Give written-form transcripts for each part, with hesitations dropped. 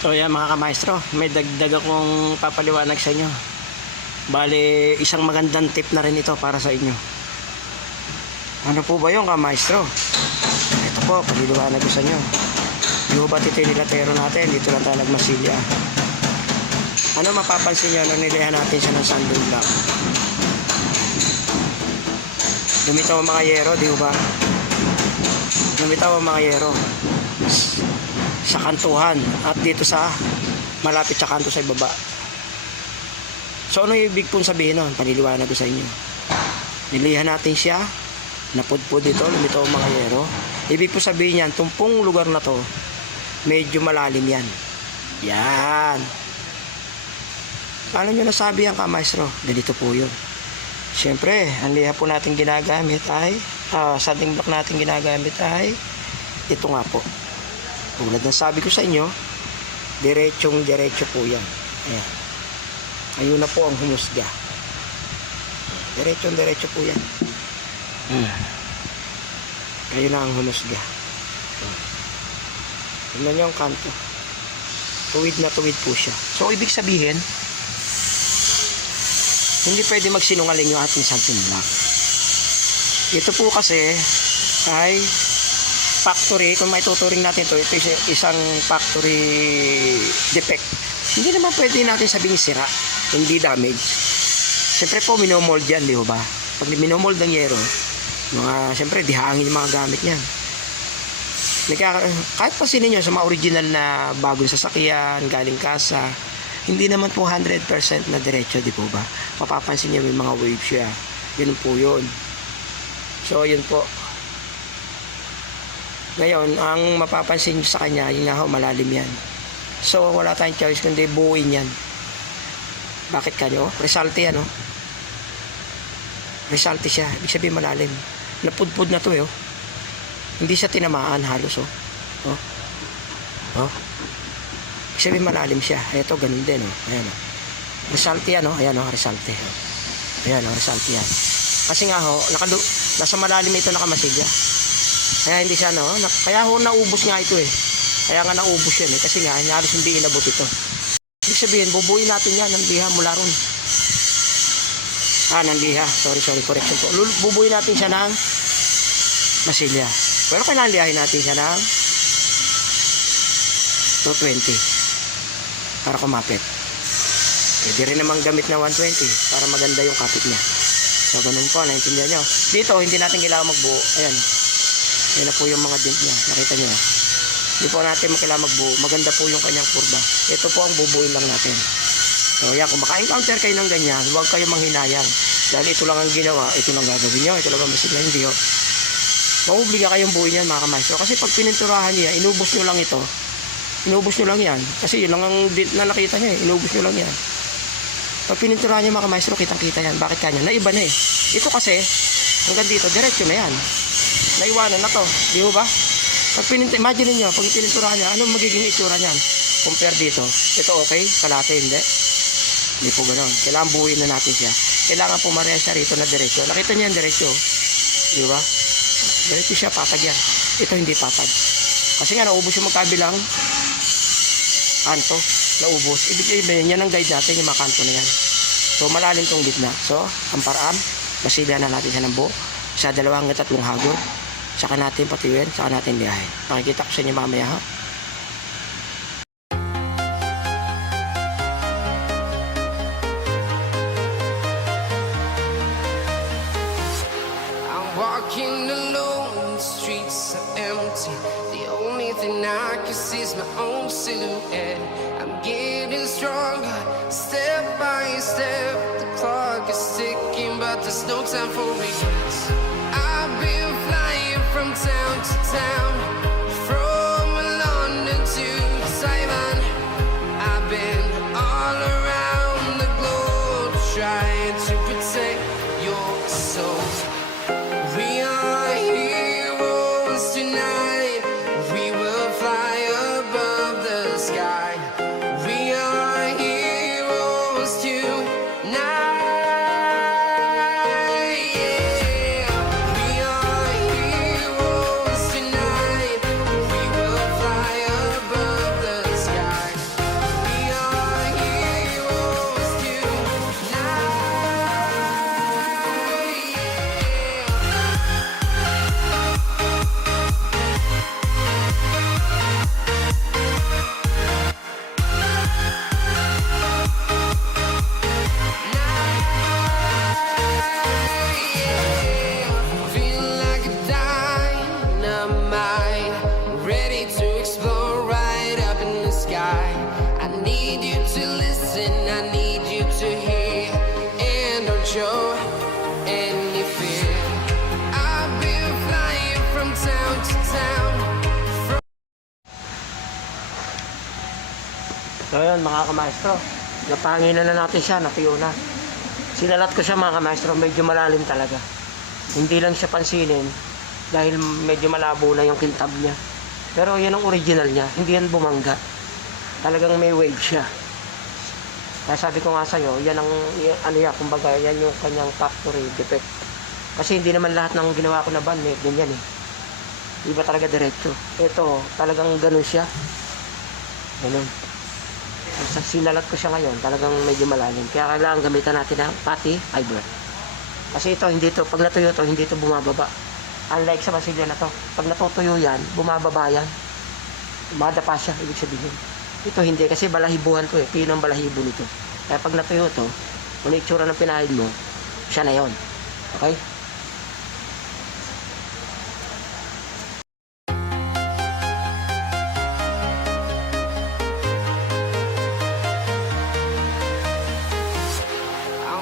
So yan mga kamaestro, may dagdag akong papaliwanag sa inyo. Bale, isang magandang tip na rin ito para sa inyo. Ano po ba yung kamaestro? Ito po, paliliwanag ko sa inyo. Yung ba't ito yung nilatero natin, dito lang tayo nagmasilya. Ano mapapansin nyo nung nilihan natin siya ng sanding block? Lumitaw ang mga yero, di ba? Lumitaw ang mga yero sa kantuhan at dito sa malapit sa kanto sa ibaba. So ano yung ibig pong sabihin nun? Paliliwanag ko sa inyo. Nilihan natin siya, napudpud dito, lumitaw ang mga yero. Ibig po sabihin yan, tumpong lugar na to medyo malalim yan. Yan. Paano nyo nasabi yan kamaestro? Ganito po yun. Siyempre, ang liha po natin ginagamit ay sanding block natin ginagamit ay ito nga po. Tulad ng sabi ko sa inyo, diretso po yan. Ayan. Ayun na po ang humusga. Diretso po yan. Ayun na ang humusga. Tingnan nyo ang kanto. Tuwid na tuwid po siya. So, ibig sabihin, hindi pwede magsinungaling yung ating sanding block. Ito po kasi ay factory, kung maituturing natin ito is isang factory defect. Hindi naman pwede natin sabihin sira, hindi damage. Siyempre po minomold yan, di ba? Pag minomold ng yero, siyempre dihangin yung mga gamit niyan. Kahit pa sinin nyo sa mga original na bagong sasakyan, galing kasa, hindi naman po 100% na diretso, di po ba? Mapapansin nyo may mga waves siya. Ganun po yun. So, yun po. Ngayon, ang mapapansin nyo sa kanya, yung nga ho, malalim yan. So, wala tayong choice kundi buuin yan. Bakit kanyo? Resalte yan, oh. Resalte siya. Ibig sabihin malalim. Napudpud na to, eh, oh. Hindi siya tinamaan halos, oh. Oh. Oh. Ibig sabihin malalim siya. Ito, ganun din, oh. Ayan, oh. Resalte yan, oh. Ayan, oh, resalte. Ayan, oh, resalte yan. Kasi nga, ho, nasa malalim ito nakamasilya. Kaya hindi siya, no? Kaya ho, naubos nga ito, eh. Kaya nga naubos yan, eh. Kasi nga, halos hindi inabot ito. Ibig sabihin, bubuin natin yan ng liha mula ron. Ng liha. Sorry, correction po. Bubuin natin siya ng masilya. Pero kailangan lihahin natin siya ng 220 para kumapit. Pwede rin naman gamit na 120 para maganda yung kapit niya. So, ganun po, naintindihan nyo. Dito, hindi natin kailangan magbuo. Ayan. Ayan na po yung mga dent niya. Nakita nyo. Hindi po natin kailangan magbuo. Maganda po yung kanyang kurba. Ito po ang bubuin lang natin. So, yan. Kung maka-encounter kayo ng ganyan, huwag kayo manghinayang. Dahil ito lang ang ginawa, ito lang gagawin nyo. Ito lang ang masigla. Hindi ho. Mauobliga kayong buuin yan, mga kamaestro. Kasi pag pininturahan niya, inubos nyo lang ito. Inubos nyo lang yan. Kasi yun lang ang dent na nakita nyo. Inubos nyo lang yan. Pag pininturahan nyo, mga kamaestro, kitang-kita yan. Bakit kanya? Naiba na eh. Ito kasi, hanggang dito, diretso na yan. Naiwanan na to. Di ba? Pag imagine niyo, pag pininturahan niya, anong magiging itsura niyan? Compare dito. Ito okay, kalate hindi. Hindi po ganoon. Kailangan buuin na natin siya. Kailangan pumareha siya rito na diretso. Nakita niyo yan diretso. Di ba? Diretso siya, patag yan. Ito hindi patag. Kasi nga naubos yung magkabilang kanto. Naubos. Ibig sabihin, yan ang guide natin, yung mga kanto na yan. So, malalim tong gitna. So, ang paraan, basilya na natin siya ng buo. Sa 2 hanggang 3 hagod. Saka natin patiwin, saka natin liyahin. Makikita ko sa inyo mamaya, ha? I'm walking alone, the streets are empty. The only thing I can see is my own silhouette. I'm getting stronger, step by step. The clock is ticking, but there's no time for regrets. I've been flying from town to town, from London to Taiwan. I've been all around the globe trying to protect your soul. We are heroes tonight. We will fly above the sky. We are heroes tonight. show any fear. I've been flying from town to town. So yun mga kamaestro, napanginan na natin siya, natuyo na. Sinalat ko siya mga kamaestro, medyo malalim talaga. Hindi lang siya pansinin dahil medyo malabo na yung kintab niya. Pero yan ang original niya, hindi yan bumangga. Talagang may wave siya. Kaya sabi ko nga sa'yo, yan ang, ano yan, kumbaga, yan yung kanyang factory defect. Kasi hindi naman lahat ng ginawa ko na van, ganyan eh. Iba talaga diretso. Ito, talagang ganun siya. Ganun. Sinalat ko siya ngayon, talagang medyo malalim. Kaya kailangan gamitan natin ng pati fiber. Kasi ito, hindi to, pag natuyo to, hindi to bumababa. Unlike sa masilya na to, pag natutuyo yan, bumababa yan. Madapa siya, ibig sabihin. Ito hindi, kasi balahibuhan to eh, pino ang balahibo nito. Kaya pag natuyo to, kung itsura ng pinahid mo, siya na yon. Okay?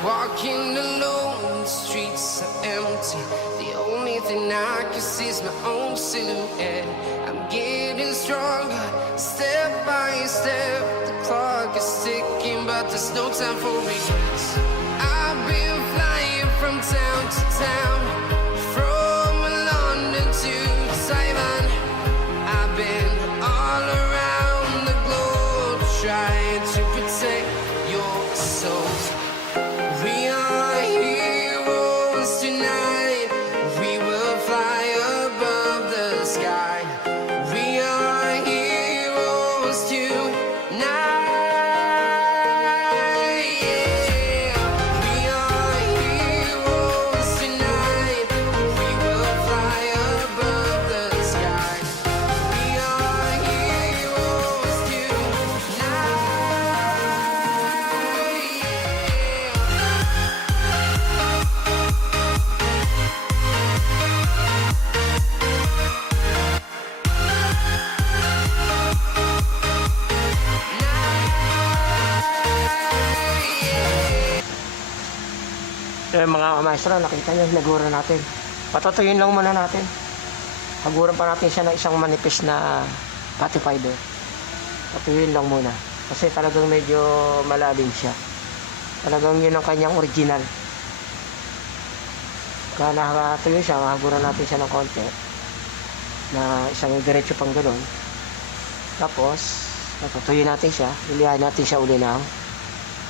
Walking alone, the streets are empty. The only thing I can see is my own silhouette. I'm getting stronger, step by step. The clock is ticking, but there's no time for regrets. I've been flying from town to town, from London to Taiwan. I've been all around the globe, trying to protect your soul. We are heroes tonight. We will fly above the sky. We are heroes tonight. Yeah. We are heroes tonight. We will fly above the sky. We are heroes tonight. So yung mga kamaestro, nakita nyo, nagura natin. Patutuyuin lang muna natin. Haguran pa natin siya ng isang manipis na pati fiber. Patuyuin lang muna. Kasi talagang medyo malalim siya. Talagang yun ang kanyang original. Kaya nakatuyo siya, haguran natin siya ng konti. Na isang diretso pang gano'n. Tapos, patutuyuin natin siya. Ilihan natin siya uli ng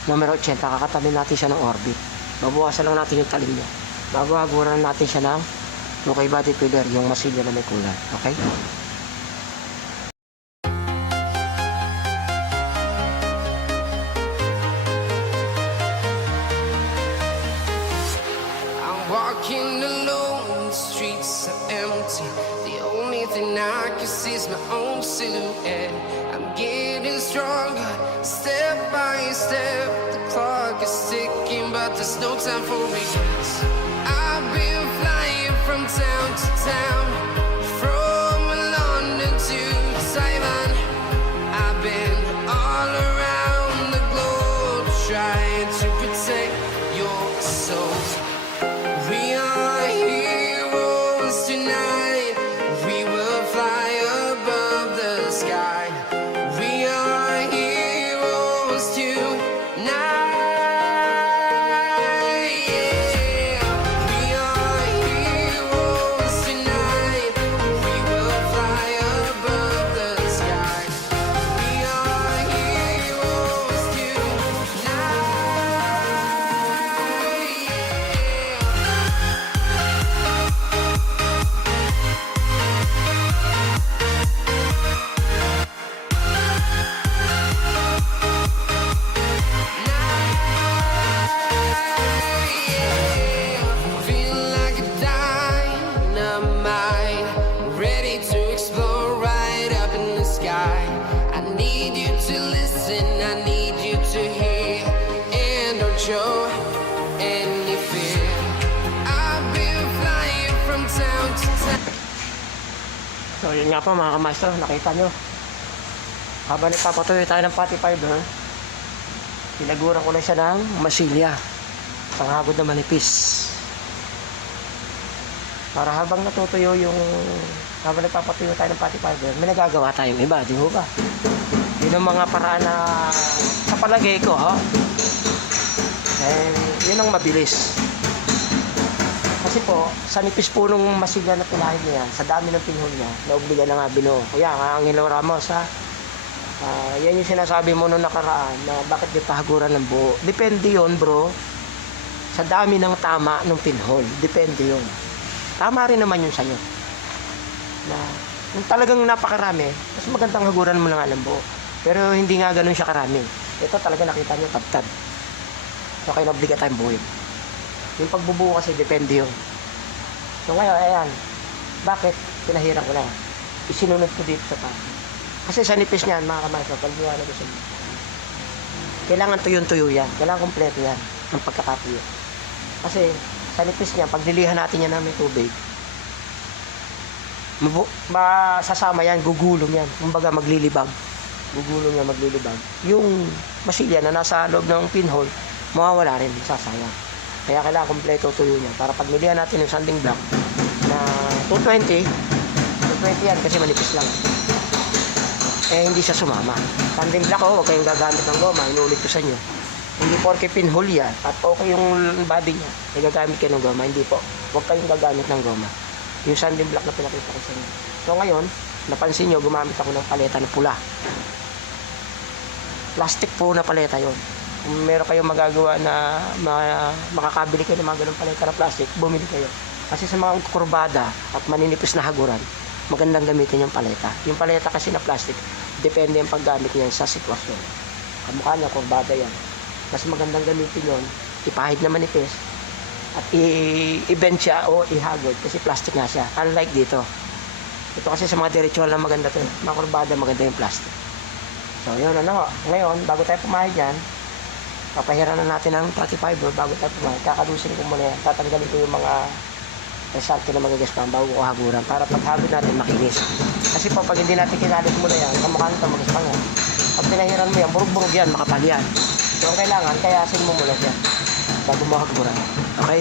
numero 80. Kakatabi natin siya ng orbit. Babawasan lang natin yung talim niya. Bago haguran natin siya ng okay body filler, yung masilya na may kulay. Okay? I'm walking alone, the streets are empty. The only thing I can see is my own silhouette. I'm getting stronger, step by step. The clock is ticking, but there's no time for regrets. I've been flying from town to town, from London to Taiwan. I've been all around the globe, trying to protect your soul. We are heroes tonight. We will fly above the sky. We are heroes tonight. Yeah. We are heroes tonight. We will fly above the sky. We are heroes tonight. Feeling like a dynamite, ready to explore right up in the sky. I need you to listen, I need you to hear, and don't show any fear. I've been flying from town to town. So yun nga po mga kamaestro, nakita nyo. Habang nagpapatuloy tayo ng pati fiber, pinaguran ko na siya ng masilya. Panghagod na manipis. Para habang natutuyo yung habang nagpapatuyo tayo ng pati fiber, may nagagawa tayong iba, di ba? Yun ang mga paraan na sa palagay ko, yun ang mabilis. Kasi po, sa nipis po nung masigla na pinahid niya yan, sa dami ng pinhol niya, naobliga na nga binuo. Kaya nga, Angelo Ramos, yan yung sinasabi mo nung nakaraan na bakit di pahaguran ng buo. Depende yun, bro. Sa dami ng tama ng pinhol. Depende yun. Tama rin naman yun sa'yo. Na, kung talagang napakarami, mas magandang haguran mo na nga ng buo. Pero hindi nga ganun siya karami. Ito talaga nakita niyo, tabtab. So, kaya naobliga tayong buuin. Yung pagbubuo kasi depende yun. So ngayon, ayan. Bakit? Pinahiran ko lang. Isinunod ko dito sa pati. Kasi sa nipis niyan, mga kamarso, pag niya na gusto mo. Kailangan tuyo-tuyo yan. Kailangan kompleto yan ng pagkakatuyo. Kasi sa nipis niyan, pag dilihan natin yan na may tubig, masasama yan, gugulong yan. Kumbaga maglilibag. Gugulong yan, maglilibag. Yung masilya na nasa loob ng pinhole, mawawala rin, sasayang. Kaya kailangan kompleto tuyo niya. Para pag nilihan natin yung sanding block na 220 yan kasi manipis lang. Hindi siya sumama. Sanding block, huwag kayong gagamit ng goma. Inuulit ko sa inyo. Hindi porke pinhole yan at okay yung body niya, gagamit kayo ng goma. Hindi po. Huwag kayong gagamit ng goma. Yung sanding block na pinakita ko sa inyo. So ngayon, napansin nyo, gumamit ako ng paleta na pula. Plastic po na paleta yon. Kung meron kayong magagawa na makakabili kayo ng mga ganong paleta na plastic, bumili kayo. Kasi sa mga kurbada at maninipis na haguran, magandang gamitin yung paleta. Yung paleta kasi na plastic, depende yung paggamit niya sa sitwasyon. Kamukha niya, kurbada yan. Mas magandang gamitin yun, ipahid na manipis, at i-bend siya o ihagod kasi plastic nga siya. Unlike dito. Ito kasi sa mga diretsyon lang maganda to. Mga kurbada, maganda yung plastic. So yun, ngayon, bago tayo pumahid yan, papahiran na natin ng pati fiber bago tayo pumahid. Kakadusin ko muna yan. Tatanggalin ko yung mga resalte na magagaspan bago ko haguran para paghagod natin makinis. Kasi pag hindi natin kinalit muna yan, kamukha nito magaspang yan. Pag pinahiran mo yan, burug-burug yan, makapal yan. So ang kailangan, kayasin mo muna yan bago mo haguran. Okay?